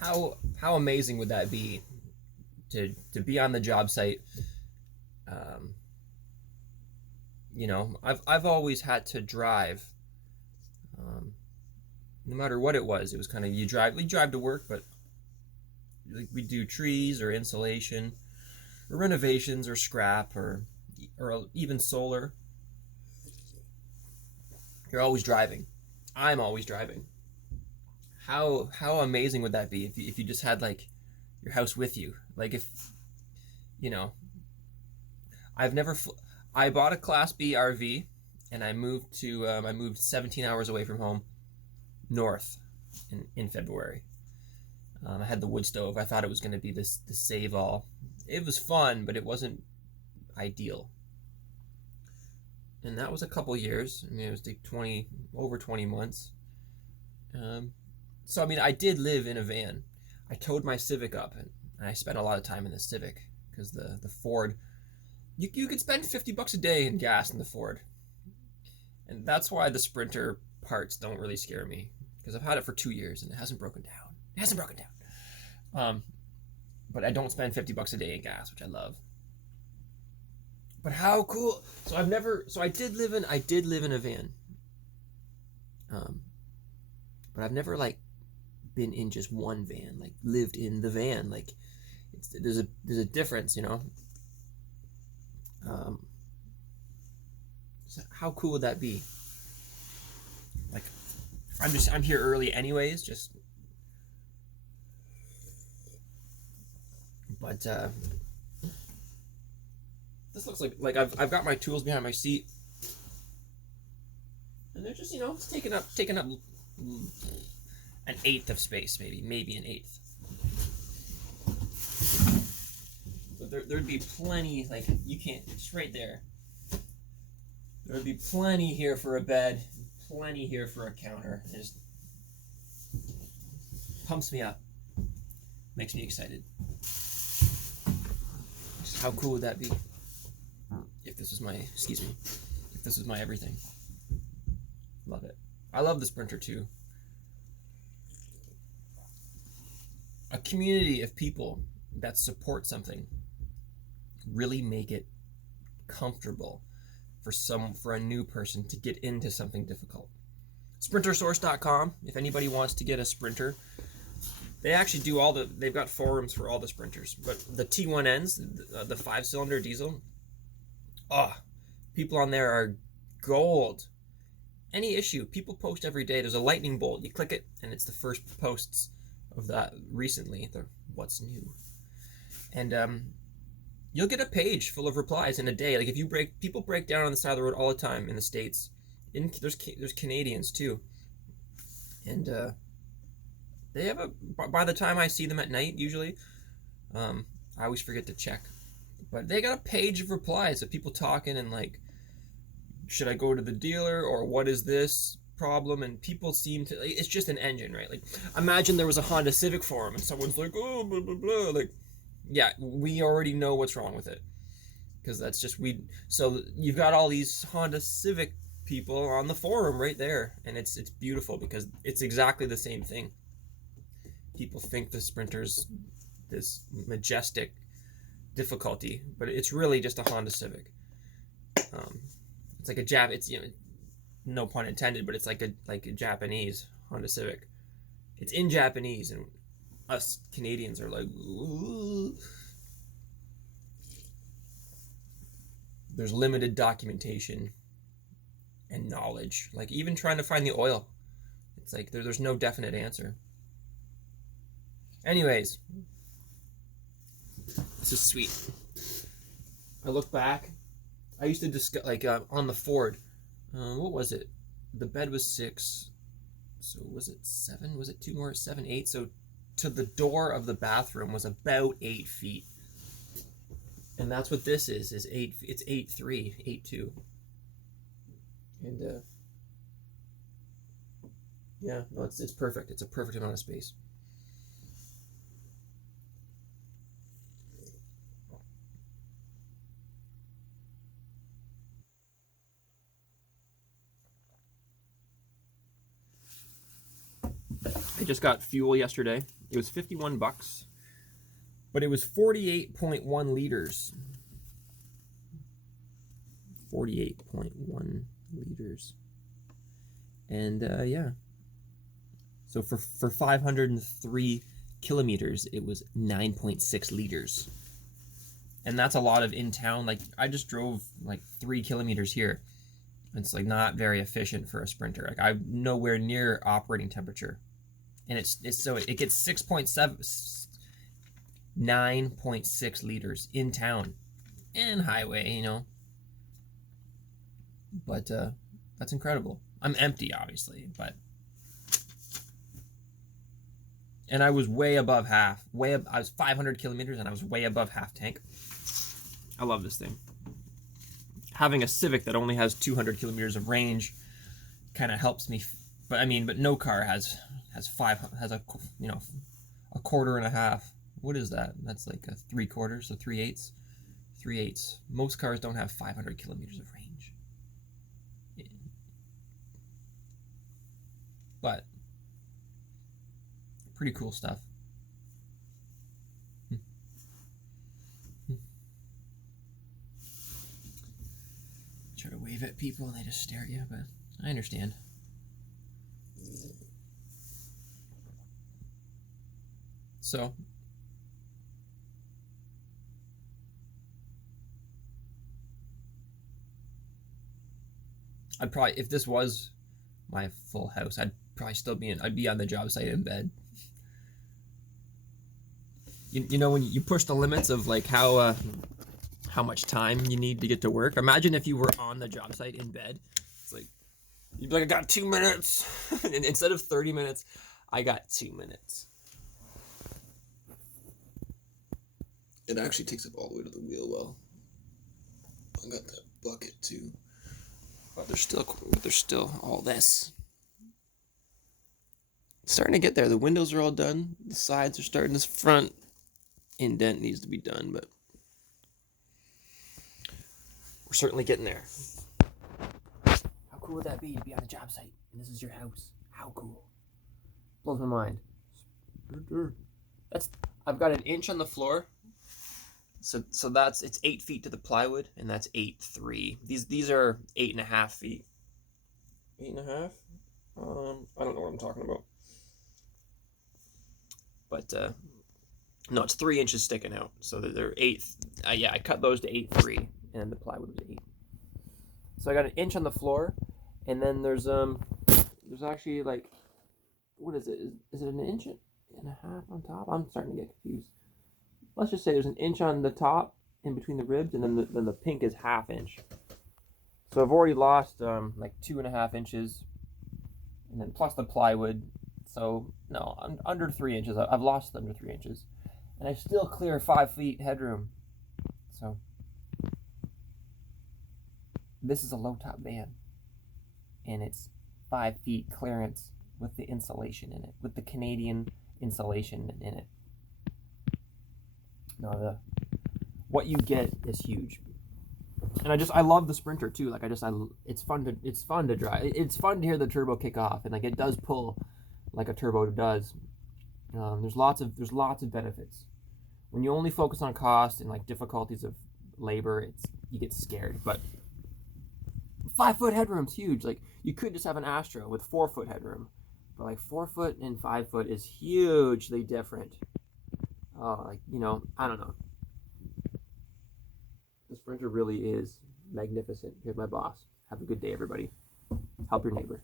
How amazing would that be to be on the job site? Um, I've always had to drive. Um, no matter what it was kind of we drive to work, but like we do trees or insulation or renovations or scrap or even solar. You're always driving. I'm always driving. How amazing would that be if you just had like your house with you? Like if you know, I've never I bought a Class B RV and I moved 17 hours away from home north in February. I had the wood stove. I thought it was going to be this save all. It was fun, but it wasn't ideal. And that was a couple years. I mean, it was like over 20 months. So I mean, I did live in a van. I towed my Civic up, and I spent a lot of time in the Civic because the Ford, you could spend $50 a day in gas in the Ford, and that's why the Sprinter parts don't really scare me because I've had it for 2 years and it hasn't broken down. It hasn't broken down. But I don't spend $50 a day in gas, which I love. But how cool! So I did live in a van. But I've never like been in just one van, like lived in the van. Like there's a difference, So how cool would that be? Like I'm here early anyways, but this looks like I've got my tools behind my seat, and they're just it's taking up an eighth of space, maybe an eighth. But there'd be plenty, like you can't, it's right there. There'd be plenty here for a bed, plenty here for a counter. It just pumps me up, makes me excited. Just how cool would that be? If this was my everything. Love it. I love the Sprinter too. A community of people that support something really make it comfortable for a new person to get into something difficult. Sprintersource.com, if anybody wants to get a Sprinter, they actually do they've got forums for all the Sprinters, but the T1Ns, the 5-cylinder diesel, people on there are gold. Any issue, people post every day. There's a lightning bolt. You click it, and it's the first posts of that recently. The what's new, and you'll get a page full of replies in a day. Like if people break down on the side of the road all the time in the States. There's Canadians too, and they have by the time I see them at night, usually, I always forget to check, but they got a page of replies of people talking and like, should I go to the dealer or what is this problem? And people seem to, it's just an engine, right? Like imagine there was a Honda Civic forum and someone's like, oh, blah, blah, blah. Like, yeah, we already know what's wrong with it because that's just, so you've got all these Honda Civic people on the forum right there. And it's beautiful because it's exactly the same thing. People think the Sprinter's this majestic difficulty, but it's really just a Honda Civic. It's like it's no pun intended, but it's like a Japanese Honda Civic. It's in Japanese, and us Canadians are like, ooh. There's limited documentation and knowledge. Like even trying to find the oil, it's like there's no definite answer. Anyways, this is sweet. I look back. I used to discuss, like, on the Ford, what was it? The bed was 6, so was it 7? Was it 2 more? 7, 8? So to the door of the bathroom was about 8 feet. And that's what this is 8, it's 8'3", 8'2". And, yeah, no, it's perfect. It's a perfect amount of space. I just got fuel yesterday. It was $51, but it was 48.1 liters. 48.1 liters. And yeah. So for 503 kilometers, it was 9.6 liters. And that's a lot of in town. Like, I just drove like 3 kilometers here. It's like not very efficient for a sprinter. Like, I'm nowhere near operating temperature. And it's so it gets 9.6 liters in town and highway, you know. But that's incredible. I'm empty, obviously, but and I was way above half. I was 500 kilometers, and I was way above half tank. I love this thing. Having a Civic that only has 200 kilometers of range kind of helps me. But I mean, but no car has a, you know, a quarter and a half. What is that? That's like a 3/4, so 3/8. 3/8. Most cars don't have 500 kilometers of range. Yeah. But pretty cool stuff. Try to wave at people and they just stare at you, but I understand. So I'd probably, if this was my full house, I'd probably still I'd be on the job site in bed. You know, when you push the limits of like how much time you need to get to work. Imagine if you were on the job site in bed. It's like, you'd be like, I got 2 minutes. And instead of 30 minutes, I got 2 minutes. It actually takes up all the way to the wheel well. I got that bucket too. But there's still all this. It's starting to get there. The windows are all done. The sides are starting. This front indent needs to be done, but we're certainly getting there. How cool would that be to be on a job site and this is your house? How cool. Blows my mind. I've got an inch on the floor. So it's 8 feet to the plywood, and that's 8.3. These are 8.5 feet. 8.5? I don't know what I'm talking about. But no, it's 3 inches sticking out. So they're 8. Yeah, I cut those to 8.3, and then the plywood was 8. So I got an inch on the floor, and then there's actually like, what is it? Is it an inch and a half on top? I'm starting to get confused. Let's just say there's an inch on the top in between the ribs, and then the pink is 1/2 inch. So I've already lost like 2.5 inches, and then plus the plywood. So no, I'm under 3 inches. I've lost under 3 inches, and I still clear 5 feet headroom. So this is a low top van, and it's 5 feet clearance with the insulation in it, with the Canadian insulation in it. No, what you get is huge, and I love the Sprinter too. Like it's fun to drive. It's fun to hear the turbo kick off, and like it does pull like a turbo does. There's lots of benefits. When you only focus on cost and like difficulties of labor, you get scared. But 5 foot headroom's huge. Like, you could just have an Astra with 4 foot headroom, but like 4 foot and 5 foot is hugely different. Like, you know, I don't know. The Sprinter really is magnificent. Here's my boss. Have a good day, everybody. Help your neighbor.